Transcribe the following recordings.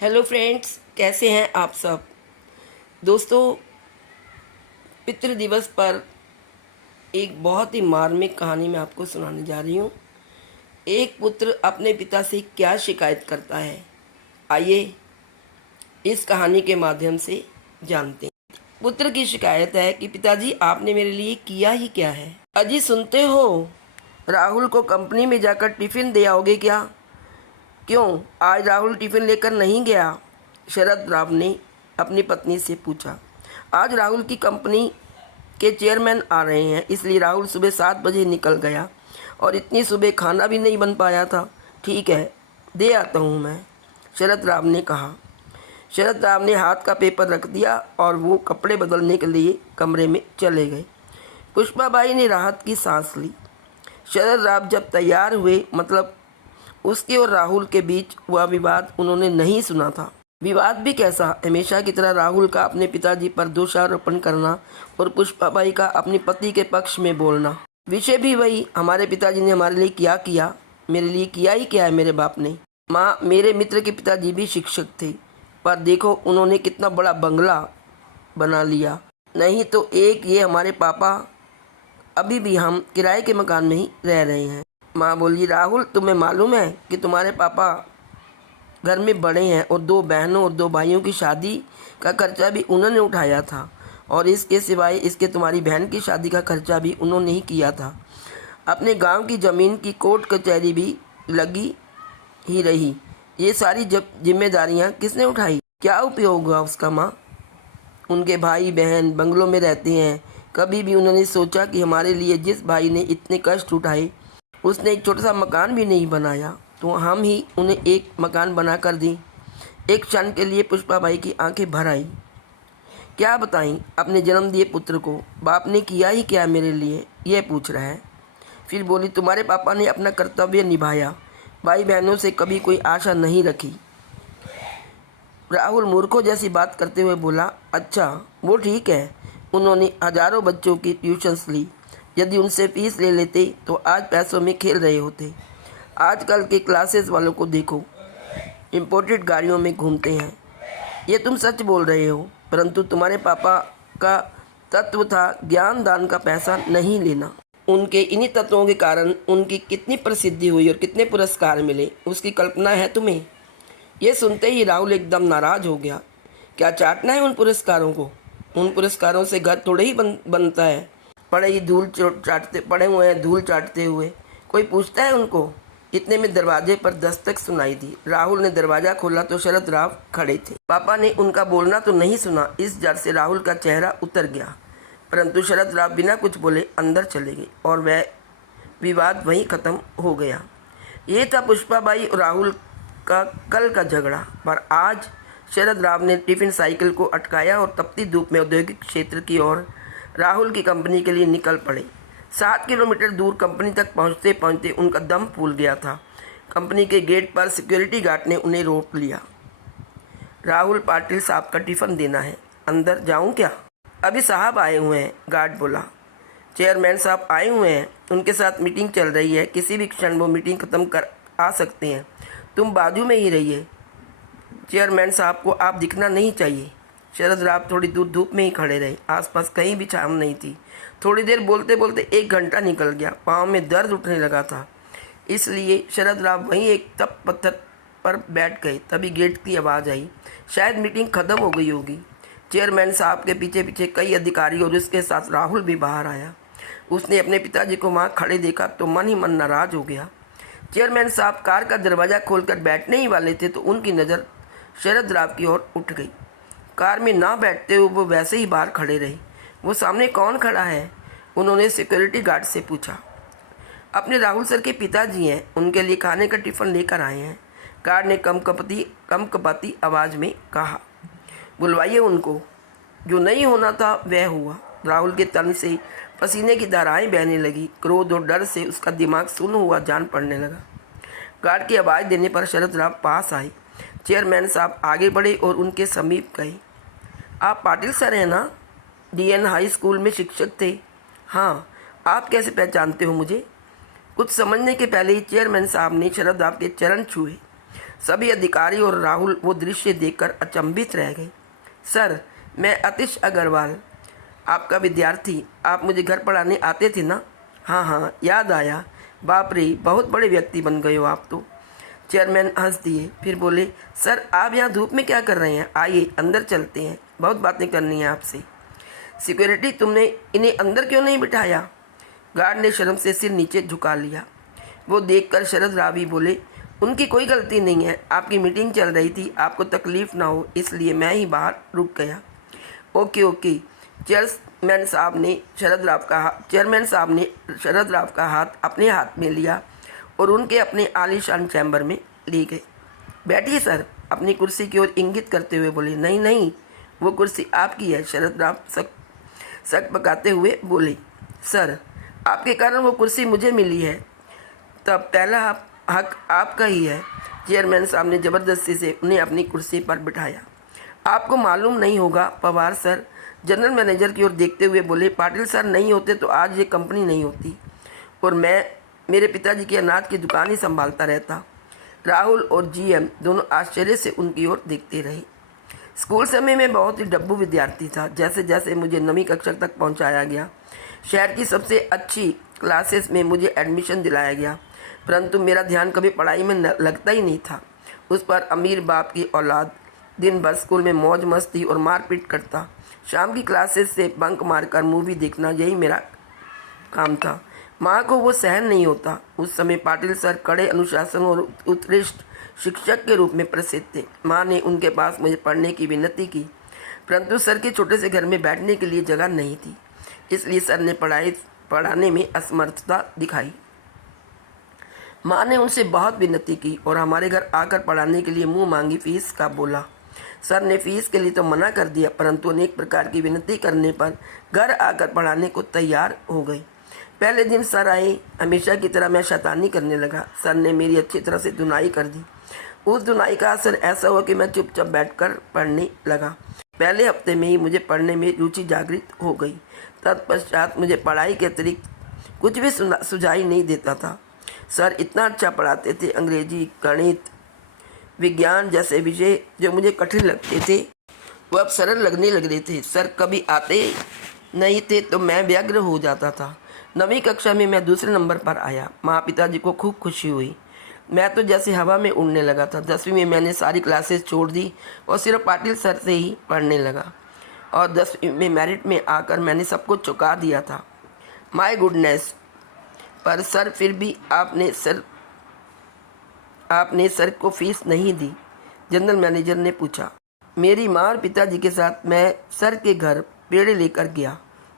Hello friends, कैसे हैं आप सब। दोस्तों, पितृ दिवस पर एक बहुत ही मार्मिक कहानी मैं आपको सुनाने जा रही हूँ। एक पुत्र अपने पिता से क्या शिकायत करता है, आइए इस कहानी के माध्यम से जानते हैं। पुत्र की शिकायत है कि पिताजी, आपने मेरे लिए किया ही क्या है। अजी सुनते हो, राहुल को कंपनी में जाकर टिफ़िन दे आओगे क्या? क्यों, आज राहुल टिफ़िन लेकर नहीं गया? शरद राव ने अपनी पत्नी से पूछा। आज राहुल की कंपनी के चेयरमैन आ रहे हैं, इसलिए राहुल सुबह 7 बजे निकल गया और इतनी सुबह खाना भी नहीं बन पाया था। ठीक है, दे आता हूँ मैं, शरद राव ने कहा। शरद राव ने हाथ का पेपर रख दिया और वो कपड़े बदलने के लिए कमरे में चले गए। पुष्पाबाई ने राहत की सांस ली। शरद राव जब तैयार हुए, मतलब उसके और राहुल के बीच हुआ विवाद उन्होंने नहीं सुना था। विवाद भी कैसा, हमेशा की तरह राहुल का अपने पिताजी पर दोषारोपण करना और पुष्पाबाई का अपने पति के पक्ष में बोलना। विषय भी वही, हमारे पिताजी ने हमारे लिए क्या किया, मेरे लिए किया ही क्या है मेरे बाप ने। माँ, मेरे मित्र के पिताजी भी शिक्षक थे, पर देखो उन्होंने कितना बड़ा बंगला बना लिया। नहीं तो एक ये हमारे पापा, अभी भी हम किराए के मकान में ही रह रहे हैं। माँ बोली, राहुल, तुम्हें मालूम है कि तुम्हारे पापा घर में बड़े हैं और 2 बहनों और 2 भाइयों की शादी का खर्चा भी उन्होंने उठाया था, और इसके सिवाय इसके तुम्हारी बहन की शादी का खर्चा भी उन्होंने ही किया था। अपने गांव की ज़मीन की कोर्ट कचहरी भी लगी ही रही। ये सारी जिम्मेदारियां किसने उठाई? क्या उपयोग हुआ उसका माँ? उनके भाई बहन बंगलों में रहते हैं। कभी भी उन्होंने सोचा कि हमारे लिए जिस भाई ने इतने कष्ट उठाए उसने एक छोटा सा मकान भी नहीं बनाया, तो हम ही उन्हें एक मकान बना कर दी। एक क्षण के लिए पुष्पाबाई की आंखें भर आई। क्या बताएं अपने जन्म दिए पुत्र को, बाप ने किया ही क्या मेरे लिए, यह पूछ रहा है। फिर बोली, तुम्हारे पापा ने अपना कर्तव्य निभाया, भाई बहनों से कभी कोई आशा नहीं रखी। राहुल मूर्खों जैसी बात करते हुए बोला, अच्छा वो ठीक है, उन्होंने हजारों बच्चों की ट्यूशन्स ली, यदि उनसे फीस ले लेते तो आज पैसों में खेल रहे होते। आजकल के क्लासेस वालों को देखो, इम्पोर्टेड गाड़ियों में घूमते हैं। ये तुम सच बोल रहे हो, परंतु तुम्हारे पापा का तत्व था ज्ञान दान का पैसा नहीं लेना। उनके इन्हीं तत्वों के कारण उनकी कितनी प्रसिद्धि हुई और कितने पुरस्कार मिले, उसकी कल्पना है तुम्हें? ये सुनते ही राहुल एकदम नाराज हो गया। क्या चाटना है उन पुरस्कारों को? उन पुरस्कारों से घर थोड़े ही बनता है। पड़े हुए हैं धूल चाटते हुए, कोई पूछता है उनको? इतने में दरवाजे पर दस्तक सुनाई दी। राहुल ने दरवाजा खोला तो शरद राव खड़े थे। पापा ने उनका बोलना तो नहीं सुना, इस डर से राहुल का चेहरा उतर गया, परंतु शरद राव बिना कुछ बोले अंदर चले गए और वह विवाद वहीं खत्म हो गया। ये था पुष्पाबाई और राहुल का कल का झगड़ा। पर आज शरद राव ने टिफिन साइकिल को अटकाया और तपती धूप में औद्योगिक क्षेत्र की ओर राहुल की कंपनी के लिए निकल पड़े। 7 किलोमीटर दूर कंपनी तक पहुंचते पहुंचते उनका दम फूल गया था। कंपनी के गेट पर सिक्योरिटी गार्ड ने उन्हें रोक लिया। राहुल, पाटिल साहब का टिफ़िन देना है, अंदर जाऊं क्या? अभी साहब आए हुए हैं, गार्ड बोला। चेयरमैन साहब आए हुए हैं, उनके साथ मीटिंग चल रही है, किसी भी क्षण वो मीटिंग ख़त्म कर आ सकते हैं, तुम बाजू में ही रहिए। चेयरमैन साहब को आप दिखना नहीं चाहिए। शरद राव थोड़ी दूर धूप में ही खड़े रहे, आसपास कहीं भी छाँव नहीं थी। थोड़ी देर बोलते बोलते 1 घंटा निकल गया। पाँव में दर्द उठने लगा था, इसलिए शरद राव वहीं एक तप पत्थर पर बैठ गए। तभी गेट की आवाज़ आई, शायद मीटिंग ख़त्म हो गई होगी। चेयरमैन साहब के पीछे पीछे कई अधिकारी और उसके साथ राहुल भी बाहर आया। उसने अपने पिताजी को वहाँ खड़े देखा तो मन ही मन नाराज़ हो गया। चेयरमैन साहब कार का दरवाज़ा खोलकर बैठने ही वाले थे तो उनकी नज़र शरद राव की ओर उठ गई। कार में ना बैठते हुए वो वैसे ही बाहर खड़े रहे। वो सामने कौन खड़ा है? उन्होंने सिक्योरिटी गार्ड से पूछा। अपने राहुल सर के पिताजी हैं, उनके लिए खाने का टिफ़िन लेकर आए हैं, गार्ड ने कमकपाती आवाज़ में कहा। बुलवाइए उनको। जो नहीं होना था वह हुआ। राहुल के तन से पसीने की धाराएं बहने लगी। क्रोध और डर से उसका दिमाग सुन्न हुआ जान पड़ने लगा। गार्ड की आवाज़ देने पर शरद राव पास आए। चेयरमैन साहब आगे बढ़े और उनके समीप गए। आप पाटिल सर हैं ना? डीएन हाई स्कूल में शिक्षक थे। हाँ, आप कैसे पहचानते हो मुझे? कुछ समझने के पहले ही चेयरमैन साहब ने शरद राव के चरण छुए। सभी अधिकारी और राहुल वो दृश्य देखकर अचंभित रह गए। सर, मैं आतिश अग्रवाल, आपका विद्यार्थी। आप मुझे घर पढ़ाने आते थे ना? हाँ हाँ, याद आया। बाप रे, बहुत बड़े व्यक्ति बन गए हो आप तो। चेयरमैन हंस दिए, फिर बोले, सर आप यहाँ धूप में क्या कर रहे हैं? आइए अंदर चलते हैं, बहुत बातें करनी है आपसे। सिक्योरिटी, तुमने इन्हें अंदर क्यों नहीं बिठाया? गार्ड ने शर्म से सिर नीचे झुका लिया। वो देखकर शरद रावी बोले, उनकी कोई गलती नहीं है, आपकी मीटिंग चल रही थी, आपको तकलीफ ना हो इसलिए मैं ही बाहर रुक गया। Okay okay. चेयरमैन साहब ने शरद राव का हाथ अपने हाथ में लिया और उनके अपने आलीशान चैम्बर में ले गए। बैठिए सर, अपनी कुर्सी की ओर इंगित करते हुए बोले। नहीं नहीं, वो कुर्सी आपकी है, शरद राव सक पकाते हुए बोले। सर, आपके कारण वो कुर्सी मुझे मिली है, तब पहला हक आपका ही है। चेयरमैन साहब ने ज़बरदस्ती से उन्हें अपनी कुर्सी पर बिठाया। आपको मालूम नहीं होगा पवार सर, जनरल मैनेजर की ओर देखते हुए बोले, पाटिल सर नहीं होते तो आज ये कंपनी नहीं होती और मैं मेरे पिताजी की अनाज की दुकान ही संभालता रहता। राहुल और जीएम दोनों आश्चर्य से उनकी ओर देखते रहे। स्कूल समय में बहुत ही डब्बू विद्यार्थी था। जैसे जैसे मुझे 9वीं कक्षा तक पहुंचाया गया, शहर की सबसे अच्छी क्लासेस में मुझे एडमिशन दिलाया गया, परंतु मेरा ध्यान कभी पढ़ाई में लगता ही नहीं था। उस पर अमीर बाप की औलाद दिन भर स्कूल में मौज मस्ती और मारपीट करता। शाम की क्लासेस से बंक मारकर मूवी देखना, यही मेरा काम था। माँ को वो सहन नहीं होता। उस समय पाटिल सर कड़े अनुशासन और उत्कृष्ट शिक्षक के रूप में प्रसिद्ध थे। माँ ने उनके पास मुझे पढ़ने की विनती की, परंतु सर के छोटे से घर में बैठने के लिए जगह नहीं थी, इसलिए सर ने पढ़ाने में असमर्थता दिखाई। माँ ने उनसे बहुत विनती की और हमारे घर आकर पढ़ाने के लिए मुंह मांगी फीस का बोला। सर ने फीस के लिए तो मना कर दिया, परंतु अनेक प्रकार की विनती करने पर घर आकर पढ़ाने को तैयार हो गए। पहले दिन सर आए, हमेशा की तरह मैं शैतानी करने लगा। सर ने मेरी अच्छी तरह से धुनाई कर दी। उस धुनाई का असर ऐसा हुआ कि मैं चुपचाप बैठकर पढ़ने लगा। पहले हफ्ते में ही मुझे पढ़ने में रुचि जागृत हो गई। तत्पश्चात मुझे पढ़ाई के अतिरिक्त कुछ भी सुझाई नहीं देता था। सर इतना अच्छा पढ़ाते थे। अंग्रेजी, गणित, विज्ञान जैसे विषय जो मुझे कठिन लगते थे वो अब सरल लगने लग रहे थे। सर कभी आते नहीं थे तो मैं व्यग्र हो जाता था। 9वीं कक्षा में मैं दूसरे नंबर पर आया। माँ पिताजी को खूब खुशी हुई। मैं तो जैसे हवा में उड़ने लगा था। 10वीं में मैंने सारी क्लासेस छोड़ दी और सिर्फ पाटिल सर से ही पढ़ने लगा और 10वीं में मेरिट में आकर मैंने सब कुछ चुका दिया था। My goodness! पर सर फिर भी आपने सर को फीस नहीं दी? जनरल मैनेजर ने पूछा। मेरी माँ और पिताजी के साथ मैं सर के घर पेड़े लेकर गया।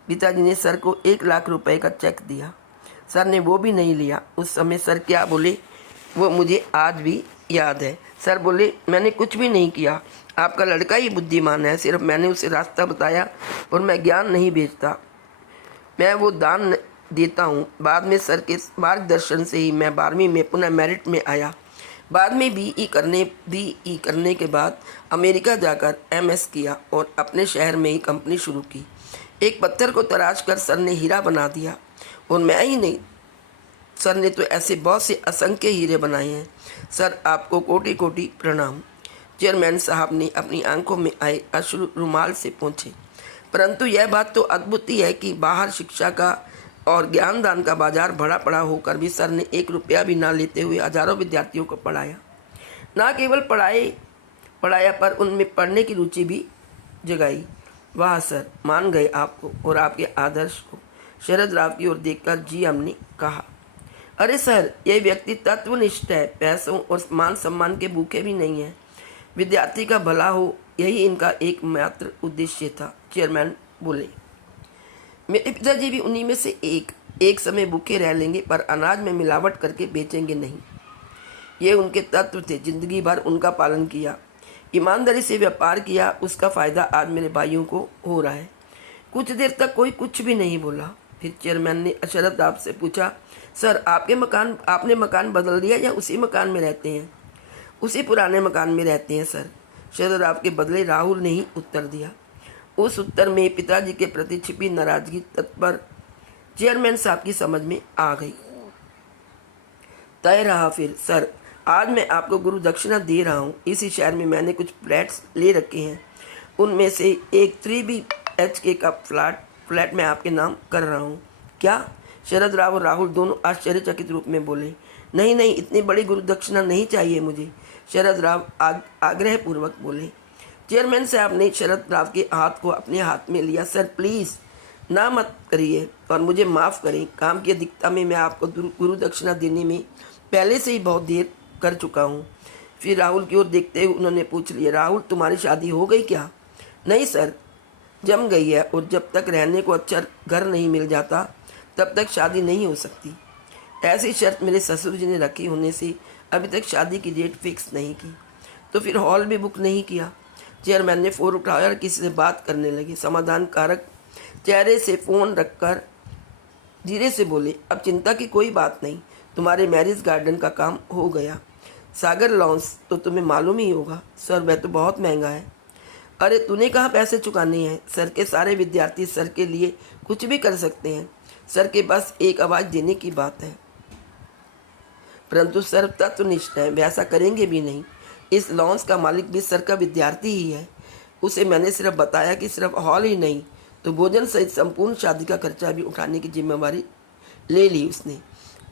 पिताजी ने सर को 1 लाख रुपए का चेक दिया। सर ने वो भी नहीं लिया। उस समय सर क्या बोले वो मुझे आज भी याद है। सर बोले, मैंने कुछ भी नहीं किया, आपका लड़का ही बुद्धिमान है, सिर्फ मैंने उसे रास्ता बताया और मैं ज्ञान नहीं बेचता, मैं वो दान देता हूँ। बाद में सर के मार्गदर्शन से ही मैं 12वीं में पुनः मेरिट में आया। बाद में बीई करने के बाद अमेरिका जाकर एमएस किया और अपने शहर में ही कंपनी शुरू की। एक पत्थर को तराश कर सर ने हीरा बना दिया और मैं ही नहीं, सर ने तो ऐसे बहुत से असंख्य हीरे बनाए हैं। सर आपको कोटि कोटि प्रणाम। चेयरमैन साहब ने अपनी आंखों में आए अश्रु रुमाल से पोंछे। परंतु यह बात तो अद्भुत ही है कि बाहर शिक्षा का और ज्ञानदान का बाजार भरा पड़ा होकर भी सर ने 1 रुपया भी ना लेते हुए हजारों विद्यार्थियों को पढ़ाया। ना केवल पढ़ाया पर उनमें पढ़ने की रुचि भी जगाई। वाह सर, मान गए आपको और आपके आदर्श को। शरद राव की ओर देखकर जीएम ने कहा। अरे सर, यह व्यक्ति तत्वनिष्ठ है, पैसों और मान सम्मान के भूखे भी नहीं है। विद्यार्थी का भला हो, यही इनका एकमात्र उद्देश्य था। चेयरमैन बोले, मेरे पिताजी भी उन्हीं में से एक समय भूखे रह लेंगे पर अनाज में मिलावट करके बेचेंगे नहीं। ये उनके तत्व थे। जिंदगी भर उनका पालन किया, ईमानदारी से व्यापार किया। उसका फ़ायदा आज मेरे भाइयों को हो रहा है। कुछ देर तक कोई कुछ भी नहीं बोला। फिर चेयरमैन ने शरद राव से पूछा, सर आपने मकान बदल दिया या उसी मकान में रहते हैं? उसी पुराने मकान में रहते हैं सर। शरद राव के बदले राहुल ने ही उत्तर दिया। उस उत्तर में पिताजी के प्रति छिपी नाराजगी तत्पर चेयरमैन साहब की समझ में आ गई। तय रहा फिर, सर आज मैं आपको गुरु दक्षिणा दे रहा हूँ। इसी शहर में मैंने कुछ फ्लैट्स ले रखे हैं, उनमें से एक 3 BHK का फ्लैट मैं आपके नाम कर रहा हूँ। क्या? शरद राव और राहुल दोनों आश्चर्यचकित रूप में बोले। नहीं नहीं, इतनी बड़ी गुरु दक्षिणा नहीं चाहिए मुझे, शरद राव आग्रहपूर्वक बोले। चेयरमैन साहब ने शरद राव के हाथ को अपने हाथ में लिया। सर प्लीज़ ना मत करिए और मुझे माफ़ करें। काम की अधिकता में मैं आपको गुरु दक्षिणा देने में पहले से ही बहुत देर कर चुका हूँ। फिर राहुल की ओर देखते हुए उन्होंने पूछ लिया, राहुल तुम्हारी शादी हो गई क्या? नहीं सर, जम गई है, और जब तक रहने को अच्छा घर नहीं मिल जाता तब तक शादी नहीं हो सकती। ऐसी शर्त मेरे ससुर जी ने रखी होने से अभी तक शादी की डेट फिक्स नहीं की। तो फिर हॉल भी बुक नहीं किया। चेयरमैन ने फ़ोन उठाया और किसी से बात करने लगे। समाधान कारक चेहरे से फ़ोन रखकर धीरे से बोले, अब चिंता की कोई बात नहीं, तुम्हारे मैरिज गार्डन का काम हो गया। सागर लॉन्स तो तुम्हें मालूम ही होगा। सर वह तो बहुत महंगा है। अरे तूने कहाँ पैसे चुकाने हैं? सर के सारे विद्यार्थी सर के लिए कुछ भी कर सकते हैं, सर के बस एक आवाज़ देने की बात है। परंतु सर तत्वनिष्ठ है, वे ऐसा करेंगे भी नहीं। इस लॉन्स का मालिक भी सर का विद्यार्थी ही है। उसे मैंने सिर्फ बताया कि सिर्फ हॉल ही नहीं तो भोजन सहित संपूर्ण शादी का खर्चा भी उठाने की जिम्मेवारी ले ली उसने,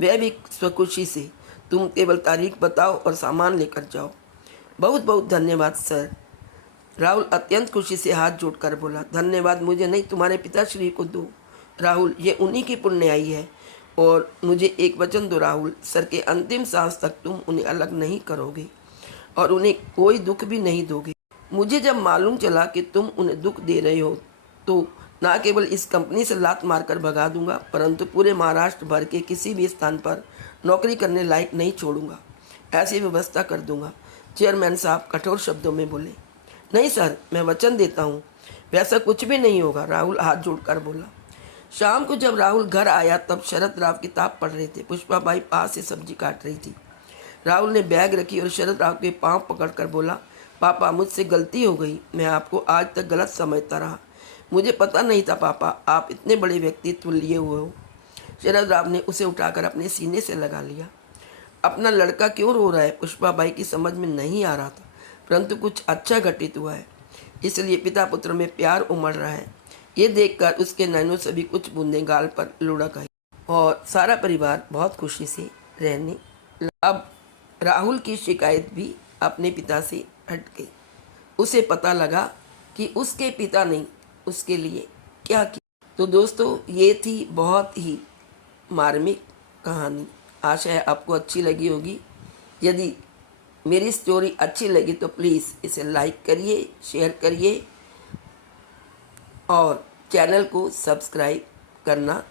वह भी स्वखुशी से। तुम केवल तारीख बताओ और सामान लेकर जाओ। बहुत बहुत धन्यवाद सर। राहुल अत्यंत खुशी से हाथ जोड़कर बोला, धन्यवाद मुझे नहीं, तुम्हारे पिताश्री को दो। राहुल, ये उन्हीं की पुण्याई है, और मुझे एक वचन दो राहुल, सर के अंतिम सांस तक तुम उन्हें अलग नहीं करोगे और उन्हें कोई दुख भी नहीं दोगे। मुझे जब मालूम चला कि तुम उन्हें दुख दे रहे हो तो न केवल इस कंपनी से लात मारकर भगा दूंगा, परंतु पूरे महाराष्ट्र भर के किसी भी स्थान पर नौकरी करने लायक नहीं छोड़ूंगा। ऐसी व्यवस्था कर दूंगा। चेयरमैन साहब कठोर शब्दों में बोले। नहीं सर, मैं वचन देता हूँ, वैसा कुछ भी नहीं होगा, राहुल हाथ जोड़कर बोला। शाम को जब राहुल घर आया तब शरद राव किताब पढ़ रहे थे। पुष्पाबाई पास से सब्जी काट रही थी। राहुल ने बैग रखी और शरद राव के पांव पकड़कर बोला, पापा मुझसे गलती हो गई, मैं आपको आज तक गलत समझता रहा। मुझे पता नहीं था पापा, आप इतने बड़े व्यक्तित्व लिए हुए हो। शरद राव ने उसे उठाकर अपने सीने से लगा लिया। अपना लड़का क्यों रो रहा है, पुष्पाबाई की समझ में नहीं आ रहा था, परंतु कुछ अच्छा घटित हुआ है, इसलिए पिता पुत्र में प्यार उमड़ रहा है। ये देखकर उसके नैनों से भी कुछ बूंदें गाल पर लुढ़क आई और सारा परिवार बहुत खुशी से रहने लगा। अब राहुल की शिकायत भी अपने पिता से हट गई। उसे पता लगा कि उसके पिता ने उसके लिए क्या किया। तो दोस्तों, ये थी बहुत ही मार्मिक कहानी। आशा है आपको अच्छी लगी होगी। यदि मेरी स्टोरी अच्छी लगी तो प्लीज़ इसे लाइक करिए, शेयर करिए और चैनल को सब्सक्राइब करना